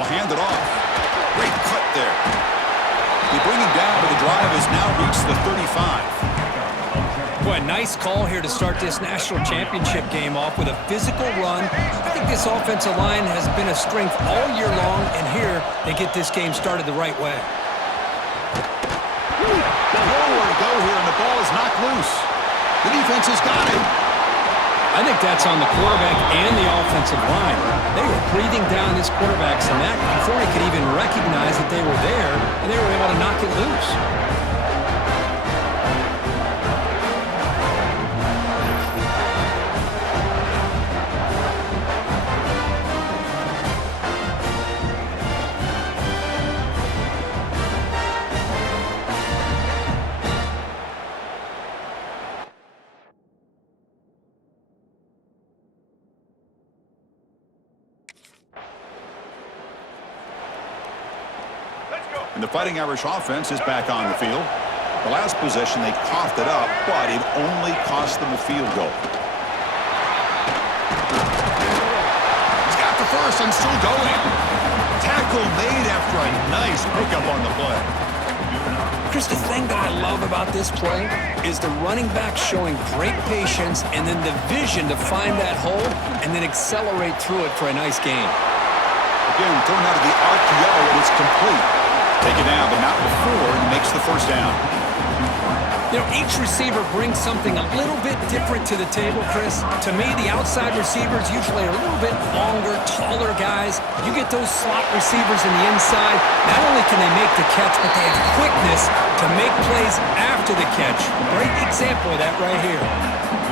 They'll hand it off. Great cut there. They bring him down, but the drive has now reached the 35. Boy, nice call here to start this national championship game off with a physical run. I think this offensive line has been a strength all year long, and here they get this game started the right way. Nowhere to go here, and the ball is knocked loose. The defense has got it. I think that's on the quarterback and the offensive line. They were breathing down this quarterback's neck before he could even recognize that they were there, and they were able to knock it loose. And the Fighting Irish offense is back on the field. The last possession, they coughed it up, but it only cost them a field goal. He's got the first and still going. Tackle made after a nice pickup on the play. Chris, the thing that I love about this play is the running back showing great patience and then the vision to find that hole and then accelerate through it for a nice gain. Again, thrown out of the RPO, and it's complete. Taken down, but not before he makes the first down. You know, each receiver brings something a little bit different to the table, Chris. To me, the outside receivers usually are a little bit longer, taller guys. You get those slot receivers in the inside, not only can they make the catch, but they have quickness to make plays after the catch. Great example of that right here.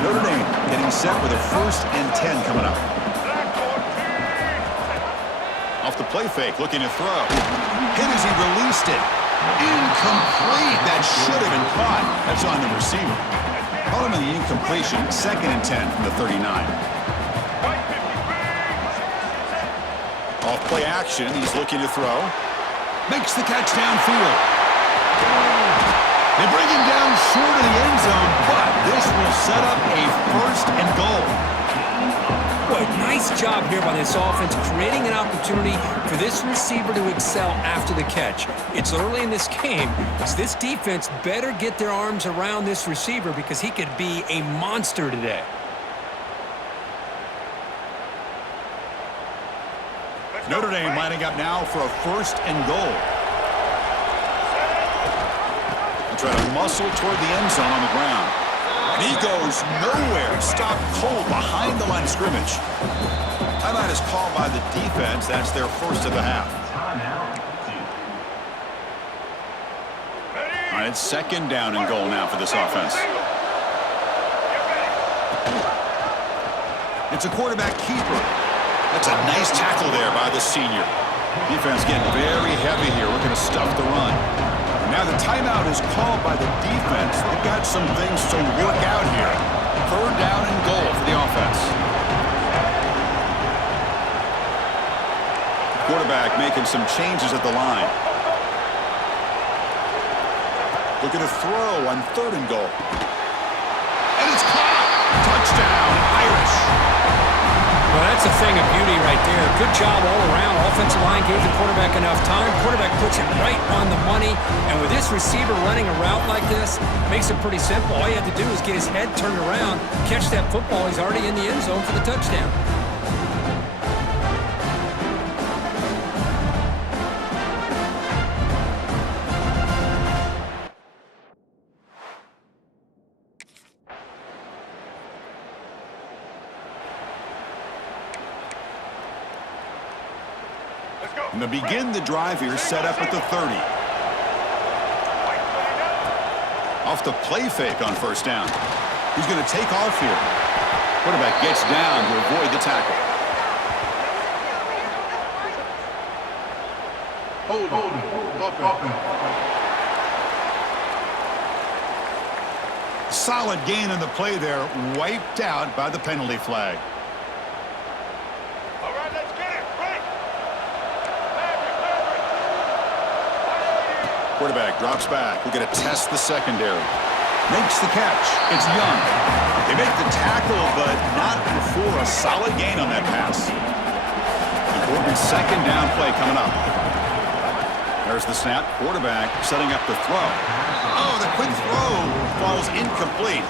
Notre Dame getting set with a 1st and 10 coming up. Off the play fake, looking to throw. Hit as he released it. Incomplete. That should have been caught. That's on the receiver. Call him in the incompletion. 2nd and 10 from the 39. Off play action. He's looking to throw. Makes the catch downfield. They bring him down short of the end zone, but this will set up a 1st and goal. Boy, nice job here by this offense, creating an opportunity for this receiver to excel after the catch. It's early in this game, so this defense better get their arms around this receiver because he could be a monster today. Notre Dame lining up now for a 1st and goal. They try to muscle toward the end zone on the ground. And he goes nowhere. Stopped cold behind the line of scrimmage. Timeout is called by the defense. That's their 1st of the half. All right, it's 2nd down and goal now for this offense. It's a quarterback keeper. That's a nice tackle there by the senior. Defense getting very heavy here, looking to stuff the run. Now the timeout is called by the defense. They've got some things to work out here. 3rd down and goal for the offense. Quarterback making some changes at the line. Looking to throw on 3rd and goal. And it's caught! Touchdown, Irish! Well, that's a thing of beauty right there. Good job all around. Offensive line gave the quarterback enough time. Quarterback puts it right on the money. And with this receiver running a route like this, makes it pretty simple. All you have to do is get his head turned around, catch that football. He's already in the end zone for the touchdown. And to begin the drive here, set up at the 30. Off the play fake on 1st down. He's going to take off here. Quarterback gets down to avoid the tackle. Solid gain on the play there, wiped out by the penalty flag. Quarterback drops back. We're going to test the secondary. Makes the catch. It's Young. They make the tackle, but not before a solid gain on that pass. The Important second down play coming up. There's the snap. Quarterback setting up the throw. Oh, the quick throw falls incomplete.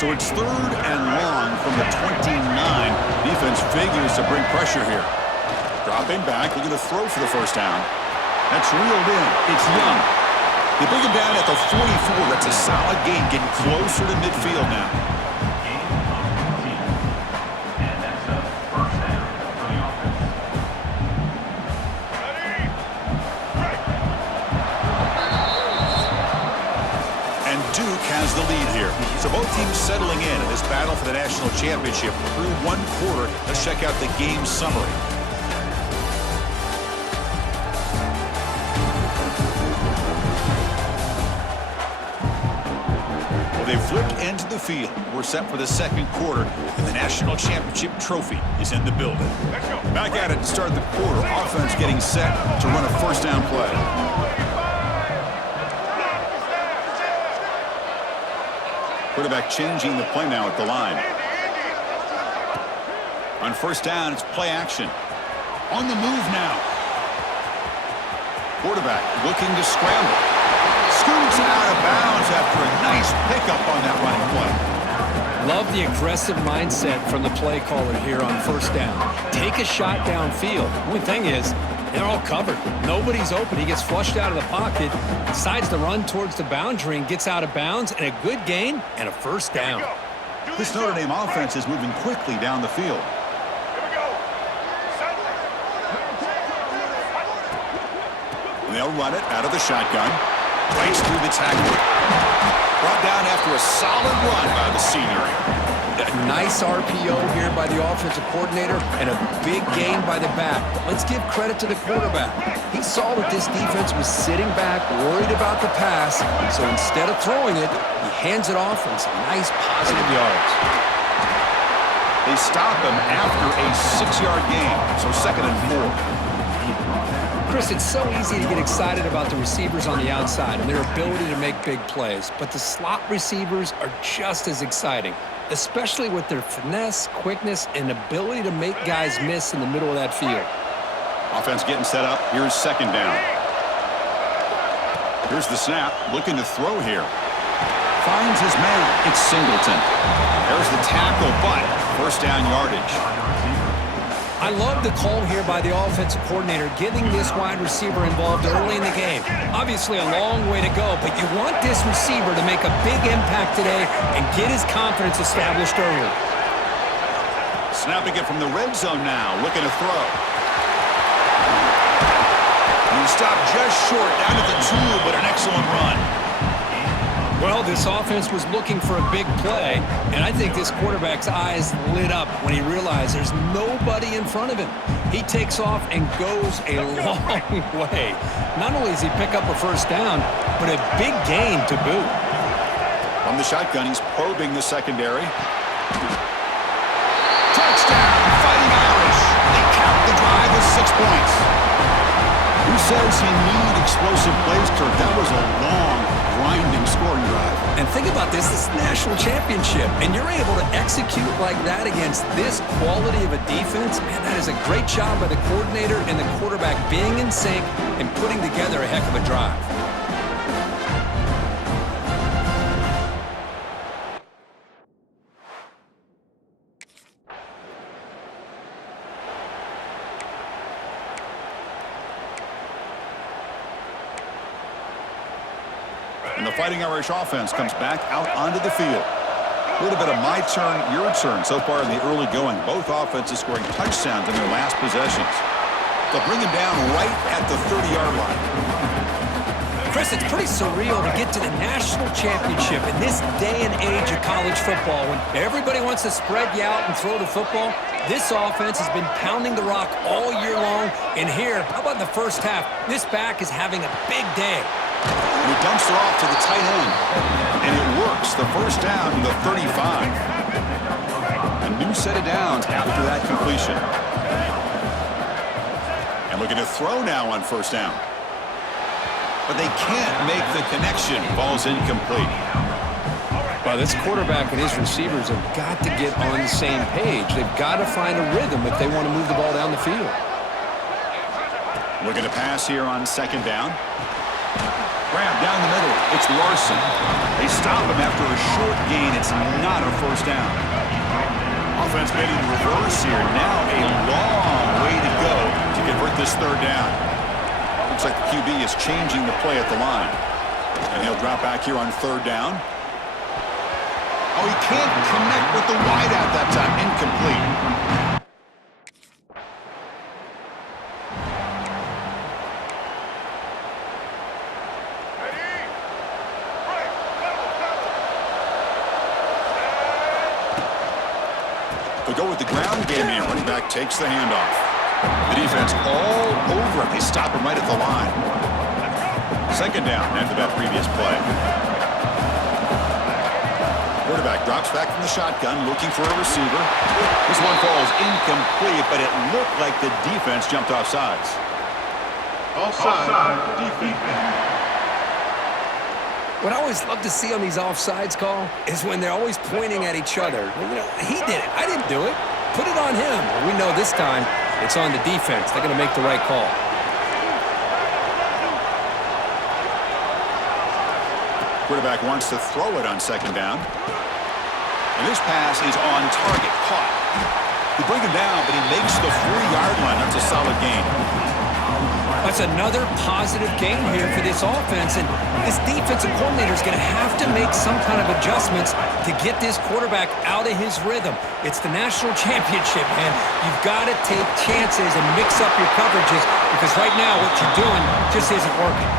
So it's 3rd and long from the 29. Defense figures to bring pressure here. Dropping back, looking to throw for the first down. That's reeled in. It's Young. They bring him down at the 44. That's a solid gain, getting closer to midfield now. And Duke has the lead here. So both teams settling in this battle for the national championship through one quarter. Let's check out the game summary. They flipped into the field. We're set for the second quarter, and the national championship trophy is in the building. Back at it to start the quarter. Offense getting set to run a first down play. Quarterback changing the play now at the line. On first down, it's play action. On the move now. Quarterback looking to scramble. Scoots out of bounds after a nice pickup on that running play. Love the aggressive mindset from the play caller here on first down. Take a shot downfield. The only thing is, they're all covered. Nobody's open. He gets flushed out of the pocket, decides to run towards the boundary and gets out of bounds, and a good gain and a first down. This Notre Dame offense is moving quickly down the field. They'll run it out of the shotgun. Breaks through the tackle. Brought down after a solid run by the senior. A nice RPO here by the offensive coordinator and a big gain by the back. Let's give credit to the quarterback. He saw that this defense was sitting back, worried about the pass, so instead of throwing it, he hands it off and some nice positive yards. They stop him after a 6-yard gain, so 2nd and 4. Chris, it's so easy to get excited about the receivers on the outside and their ability to make big plays, but the slot receivers are just as exciting, especially with their finesse, quickness, and ability to make guys miss in the middle of that field. Offense getting set up. Here's second down. Here's the snap. Looking to throw here. Finds his man. It's Singleton. There's the tackle, but first down yardage. I love the call here by the offensive coordinator, getting this wide receiver involved early in the game. Obviously a long way to go, but you want this receiver to make a big impact today and get his confidence established early. Snapping it from the red zone now, looking to throw. And he stopped just short, down at the 2, but an excellent run. Well, this offense was looking for a big play, and I think this quarterback's eyes lit up when he realized there's nobody in front of him. He takes off and goes a long way. Not only does he pick up a first down, but a big gain to boot. From the shotgun, he's probing the secondary. Touchdown, Fighting Irish. They cap the drive with 6 points. Who says he needs explosive plays, Kirk? That was a long, grinding scoring drive. And think about this is national championship, and you're able to execute like that against this quality of a defense. Man, that is a great job by the coordinator and the quarterback being in sync and putting together a heck of a drive. And the Fighting Irish offense comes back out onto the field. A little bit of my turn, your turn so far in the early going. Both offenses scoring touchdowns in their last possessions. They'll bring him down right at the 30-yard line. Chris, it's pretty surreal to get to the national championship in this day and age of college football when everybody wants to spread you out and throw the football. This offense has been pounding the rock all year long. And here, how about in the first half? This back is having a big day. He dumps it off to the tight end. And it works. The first down to the 35. A new set of downs after that completion. And looking to throw now on first down. But they can't make the connection. Ball's incomplete. Well, this quarterback and his receivers have got to get on the same page. They've got to find a rhythm if they want to move the ball down the field. Looking to pass here on second down. Grab down the middle. It's Larson. They stop him after a short gain. It's not a first down. Offense made in reverse here. Now a long way to go to convert this third down. Looks like the QB is changing the play at the line. And he'll drop back here on third down. Oh, he can't connect with the wideout that time. Incomplete. They go with the ground game here. Running back takes the handoff. The defense all over him. They stop him right at the line. Second down after that previous play. Quarterback drops back from the shotgun, looking for a receiver. This one falls incomplete, but it looked like the defense jumped off sides. Offside, defense. What I always love to see on these offsides call is when they're always pointing at each other. You know, he did it. I didn't do it. Put it on him. We know this time it's on the defense. They're going to make the right call. Quarterback wants to throw it on second down. And this pass is on target. Caught. They bring him down, but he makes the 4-yard line. That's a solid gain. That's another positive game here for this offense, and this defensive coordinator is going to have to make some kind of adjustments to get this quarterback out of his rhythm. It's the national championship, man. You've got to take chances and mix up your coverages because right now what you're doing just isn't working.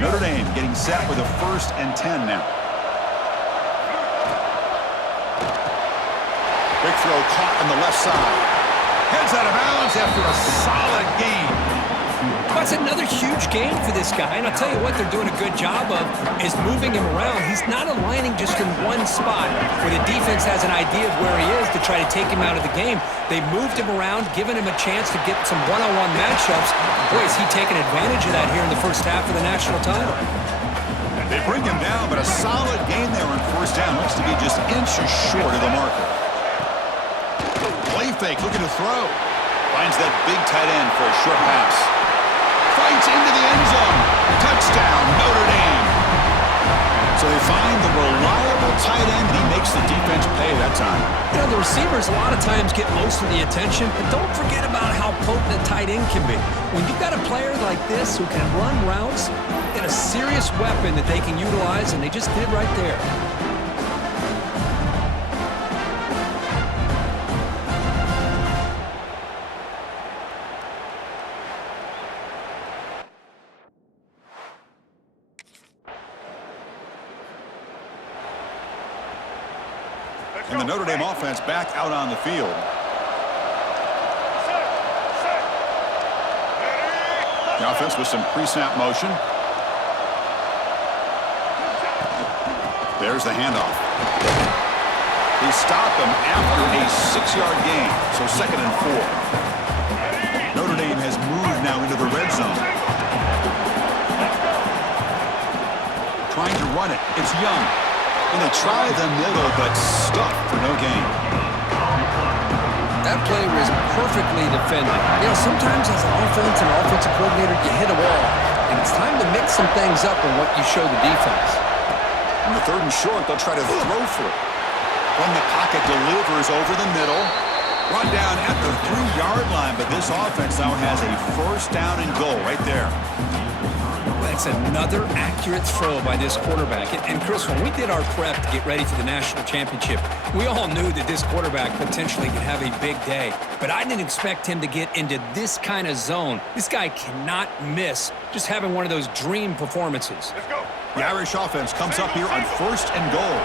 Notre Dame getting set with a 1st and 10 now. Quick throw caught on the left side. Heads out of bounds after a solid gain. That's another huge game for this guy, and I'll tell you what they're doing a good job of is moving him around. He's not aligning just in one spot where the defense has an idea of where he is to try to take him out of the game. They've moved him around, given him a chance to get some one-on-one matchups. Boy, is he taking advantage of that here in the first half of the national title. They bring him down, but a solid gain there on 1st down. Looks to be just inches short of the marker. Play fake, looking to throw. Finds that big tight end for a short pass. Fights into the end zone. Touchdown, Notre Dame. So they find the reliable tight end, and he makes the defense pay that time. You know, the receivers a lot of times get most of the attention, but don't forget about how potent a tight end can be. When you've got a player like this who can run routes, get a serious weapon that they can utilize, and they just did right there. And the Notre Dame offense back out on the field. The offense with some pre-snap motion. There's the handoff. They stop him after a 6-yard gain, so 2nd and 4. Notre Dame has moved now into the red zone. Trying to run it. It's Young. And they try the middle, but stuck for no gain. That play was perfectly defended. You know, sometimes as an offense and offensive coordinator, you hit a wall, and it's time to mix some things up on what you show the defense. On the 3rd and short, they'll try to throw for it. When the pocket delivers over the middle, run down at the 3-yard line, but this offense now has a 1st down and goal right there. That's another accurate throw by this quarterback. And Chris, when we did our prep to get ready for the national championship, we all knew that this quarterback potentially could have a big day. But I didn't expect him to get into this kind of zone. This guy cannot miss just having one of those dream performances. Let's go. The Irish offense comes up here on 1st and goal.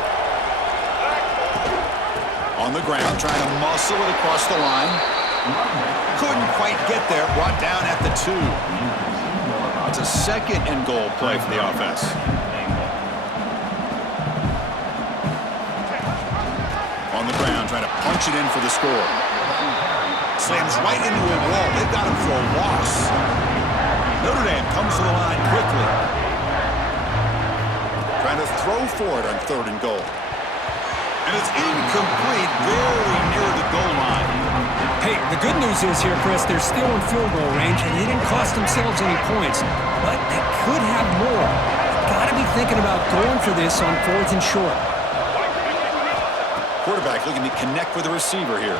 On the ground, trying to muscle it across the line. Couldn't quite get there. Brought down at the 2. It's a 2nd and goal play for the offense. On the ground, trying to punch it in for the score. Slams right into a wall. They've got him for a loss. Notre Dame comes to the line quickly. Trying to throw for it on 3rd and goal. And it's incomplete, very near the goal line. Hey, the good news is here, Chris, they're still in field goal range, and they didn't cost themselves any points. But they could have more. Got to be thinking about going for this on 4th and short. Quarterback looking to connect with the receiver here.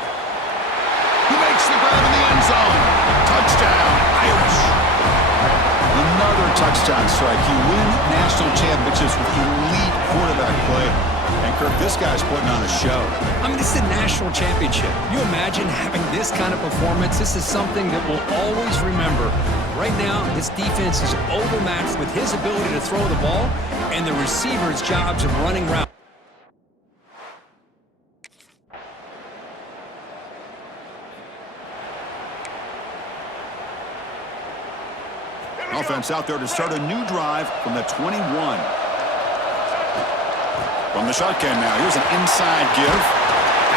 He makes the grab in the end zone. Touchdown, Irish. Another touchdown strike. You win national championships with elite quarterback play. And, Kirk, this guy's putting on a show. I mean, this is a national championship. You imagine having this kind of performance? This is something that we'll always remember. Right now, this defense is overmatched with his ability to throw the ball and the receiver's jobs of running routes. Offense out there to start a new drive from the 21. From the shotgun now, here's an inside give.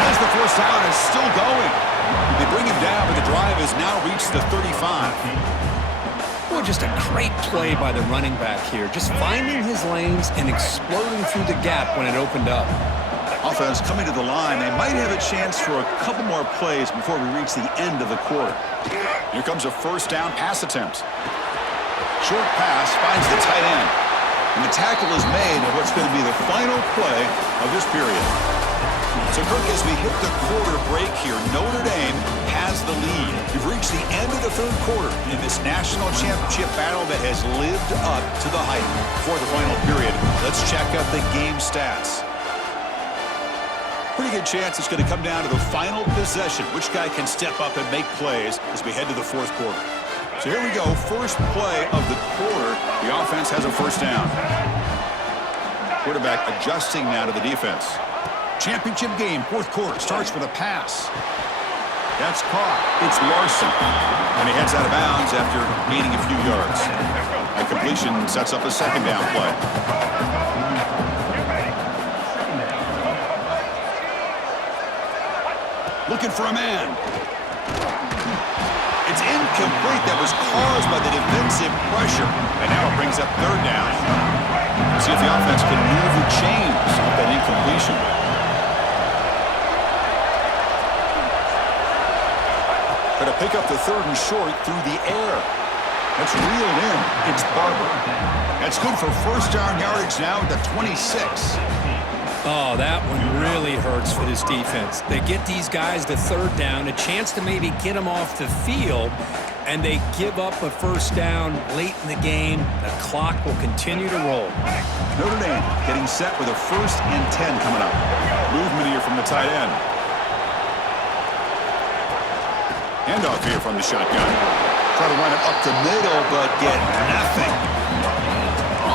As the first down is still going. They bring him down, but the drive has now reached the 35. Boy, just a great play by the running back here. Just finding his lanes and exploding through the gap when it opened up. Offense coming to the line. They might have a chance for a couple more plays before we reach the end of the quarter. Here comes a first down pass attempt. Short pass finds the tight end. And the tackle is made of what's going to be the final play of this period. So, Kirk, as we hit the quarter break here, Notre Dame has the lead. We've reached the end of the 3rd quarter in this national championship battle that has lived up to the hype. For the final period, let's check out the game stats. Pretty good chance it's going to come down to the final possession. Which guy can step up and make plays as we head to the 4th quarter. So here we go, first play of the quarter. The offense has a first down. Quarterback adjusting now to the defense. Championship game, 4th quarter, starts with a pass. That's caught. It's Larson. And he heads out of bounds after gaining a few yards. A completion sets up a 2nd down play. Looking for a man. It's incomplete. That was caused by the defensive pressure. And now it brings up 3rd down. See if the offense can move the chains off that incompletion. Going to pick up the 3rd and short through the air. That's reeled in. It's Barber. That's good for first down yardage now at the 26. Oh, that one really hurts for this defense. They get these guys to 3rd down, a chance to maybe get them off the field, and they give up a first down late in the game. The clock will continue to roll. Notre Dame getting set with a 1st and 10 coming up. Movement here from the tight end. Handoff here from the shotgun. Try to run it up the middle, but get nothing.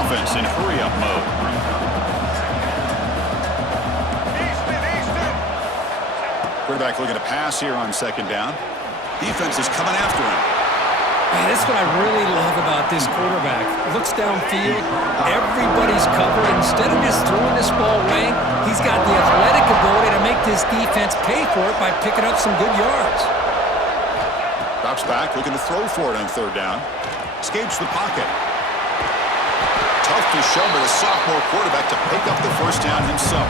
Offense in hurry-up mode. Quarterback looking to pass here on 2nd down. Defense is coming after him. Man, that's what I really love about this quarterback. Looks downfield, everybody's covered. Instead of just throwing this ball away, he's got the athletic ability to make this defense pay for it by picking up some good yards. Drops back, looking to throw for it on 3rd down. Escapes the pocket. Tough to show by the sophomore quarterback to pick up the first down himself.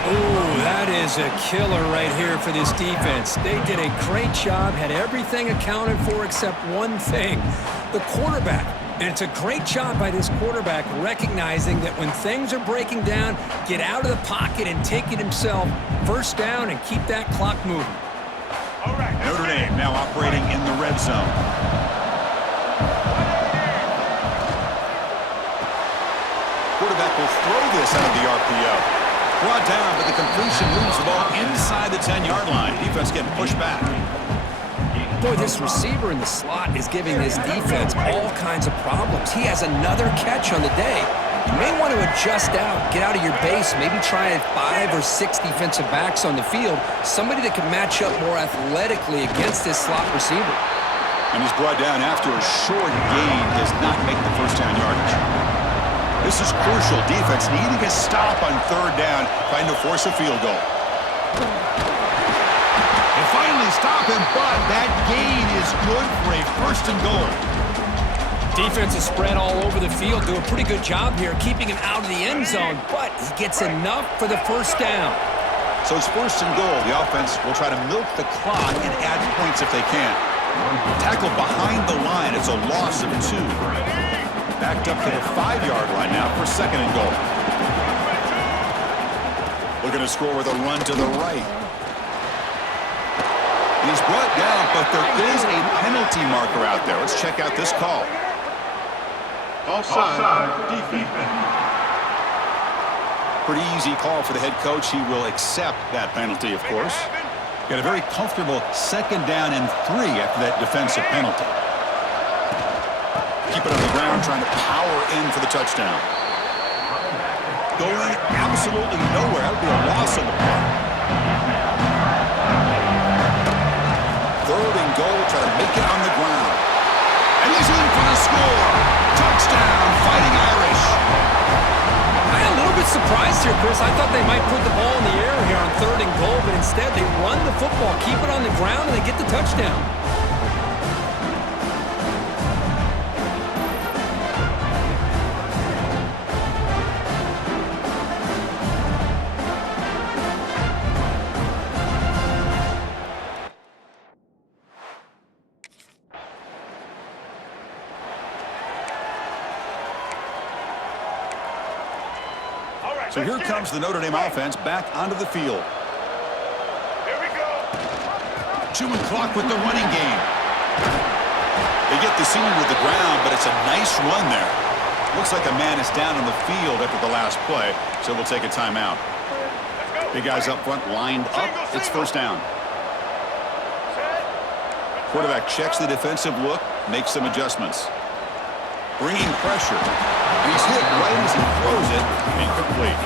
Ooh, that is a killer right here for this defense. They did a great job, had everything accounted for except one thing, the quarterback. And it's a great job by this quarterback recognizing that when things are breaking down, get out of the pocket and take it himself. First down and keep that clock moving. All right, Notre Dame now operating in the red zone. Quarterback will throw this out of the RPO. Brought down, but the completion moves the ball inside the 10-yard line. Defense getting pushed back. Boy, this receiver in the slot is giving this defense all kinds of problems. He has another catch on the day. You may want to adjust out, get out of your base, maybe try 5 or 6 defensive backs on the field, somebody that can match up more athletically against this slot receiver. And he's brought down after a short gain, does not make the first down yardage. This is crucial. Defense needing a stop on 3rd down, trying to force a field goal. They finally stop him, but that gain is good for a first and goal. Defense is spread all over the field, do a pretty good job here keeping him out of the end zone, but he gets enough for the first down. So it's first and goal. The offense will try to milk the clock and add points if they can. Tackle behind the line. It's a loss of 2. Backed up to the 5-yard line now for second and goal. Looking to score with a run to the right. He's brought down, but there is a penalty marker out there. Let's check out this call. Offside, defense. Pretty easy call for the head coach. He will accept that penalty, of course. Got a very comfortable second down and 3 after that defensive penalty. Keep it on the ground, trying to power in for the touchdown. Going absolutely nowhere. That would be a loss on the play. Third and goal, try to make it on the ground. And he's in for the score. Touchdown, Fighting Irish. I'm a little bit surprised here, Chris. I thought they might put the ball in the air here on third and goal, but instead they run the football, keep it on the ground, and they get the touchdown. So here comes the Notre Dame offense back onto the field. Here we go. Chewing clock with the running game. They get the senior to the ground, but it's a nice run there. Looks like a man is down on the field after the last play, so we'll take a timeout. Big guys up front lined up. It's first down. Quarterback checks the defensive look, makes some adjustments. Bringing pressure. And he's hit right as he throws it. Incomplete.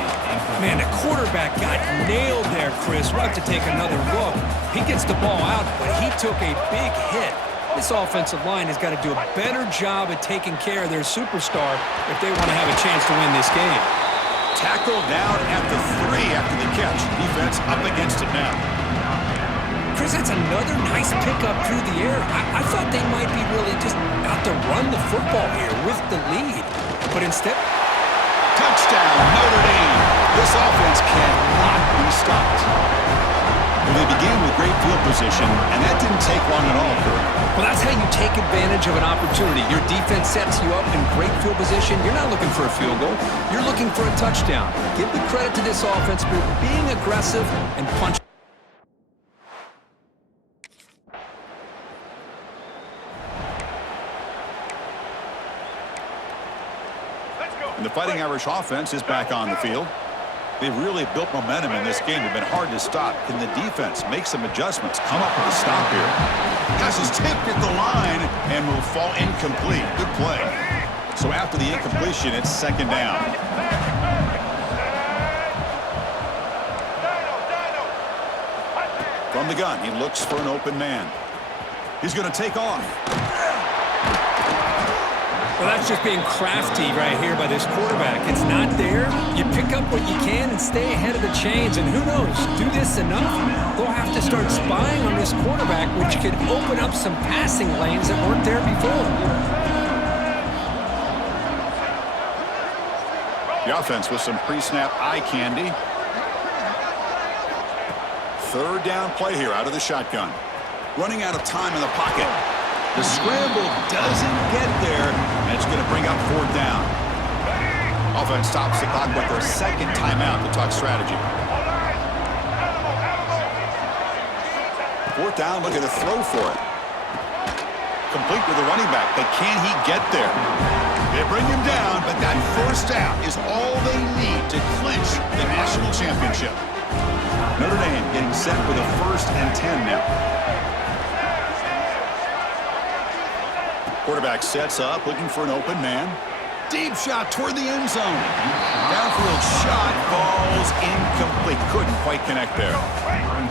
Man, the quarterback got nailed there, Chris. We'll have to take another look. He gets the ball out, but he took a big hit. This offensive line has got to do a better job at taking care of their superstar if they want to have a chance to win this game. Tackled down at the 3 after the catch. Defense up against it now. Chris, that's another nice pickup through the air. I thought they might be really just out to run the football here with the lead. But instead... Touchdown, Notre Dame. This offense cannot be stopped. Well, they began with great field position, and that didn't take long at all, Kurt. Well, that's how you take advantage of an opportunity. Your defense sets you up in great field position. You're not looking for a field goal. You're looking for a touchdown. Give the credit to this offense for being aggressive and punching. And the Fighting Irish offense is back on the field. They've really built momentum in this game. They've been hard to stop. Can the defense make some adjustments? Come up with a stop here. Pass is tipped at the line and will fall incomplete. Good play. So after the incompletion, it's second down. From the gun, he looks for an open man. He's going to take off. Well, that's just being crafty right here by this quarterback. It's not there. You pick up what you can and stay ahead of the chains. And who knows, do this enough, they'll have to start spying on this quarterback, which could open up some passing lanes that weren't there before. The offense with some pre-snap eye candy. Third down play here out of the shotgun. Running out of time in the pocket. The scramble doesn't get there, and it's going to bring up fourth down. Offense stops the clock with their second timeout to talk strategy. Fourth down, looking to throw for it. Complete with the running back, but can he get there? They bring him down, but that first down is all they need to clinch the national championship. Notre Dame getting set with a 1st and 10 now. Quarterback sets up, looking for an open man. Deep shot toward the end zone. Downfield shot falls incomplete. Couldn't quite connect there.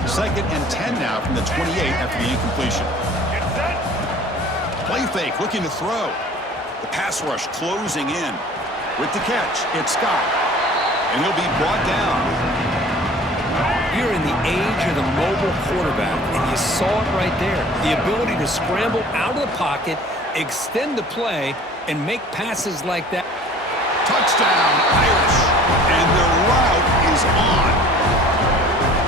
2nd and 10 now from the 28 after the incompletion. Play fake, looking to throw. The pass rush closing in. With the catch, it's Scott. And he'll be brought down. We are in the age of the mobile quarterback, and you saw it right there. The ability to scramble out of the pocket, extend the play, and make passes like that. Touchdown, Irish. And the route is on.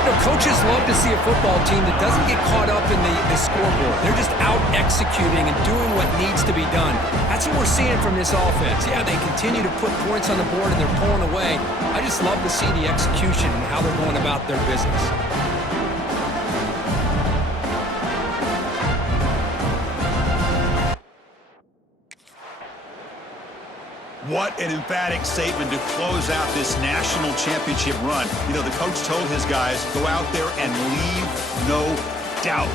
You know, coaches love to see a football team that doesn't get caught up in the scoreboard. They're just out executing and doing what needs to be done. That's what we're seeing from this offense. Yeah, they continue to put points on the board and they're pulling away. I just love to see the execution and how they're going about their business. What an emphatic statement to close out this national championship run. You know, the coach told his guys, go out there and leave no doubt.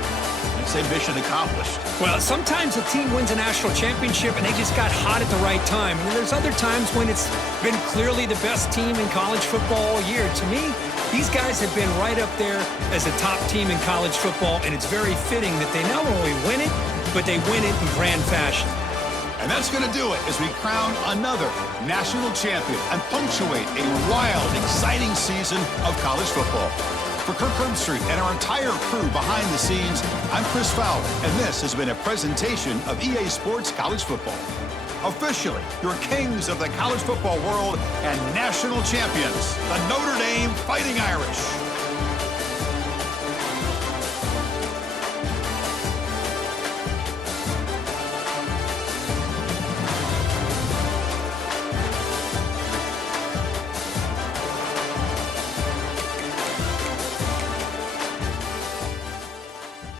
I'd say mission accomplished. Well, sometimes a team wins a national championship and they just got hot at the right time. And then there's other times when it's been clearly the best team in college football all year. To me, these guys have been right up there as a top team in college football, and it's very fitting that they not only win it, but they win it in grand fashion. And that's going to do it as we crown another national champion and punctuate a wild, exciting season of college football. For Kirk Herbstreit and our entire crew behind the scenes, I'm Chris Fowler, and this has been a presentation of EA Sports College Football. Officially, your kings of the college football world and national champions, the Notre Dame Fighting Irish.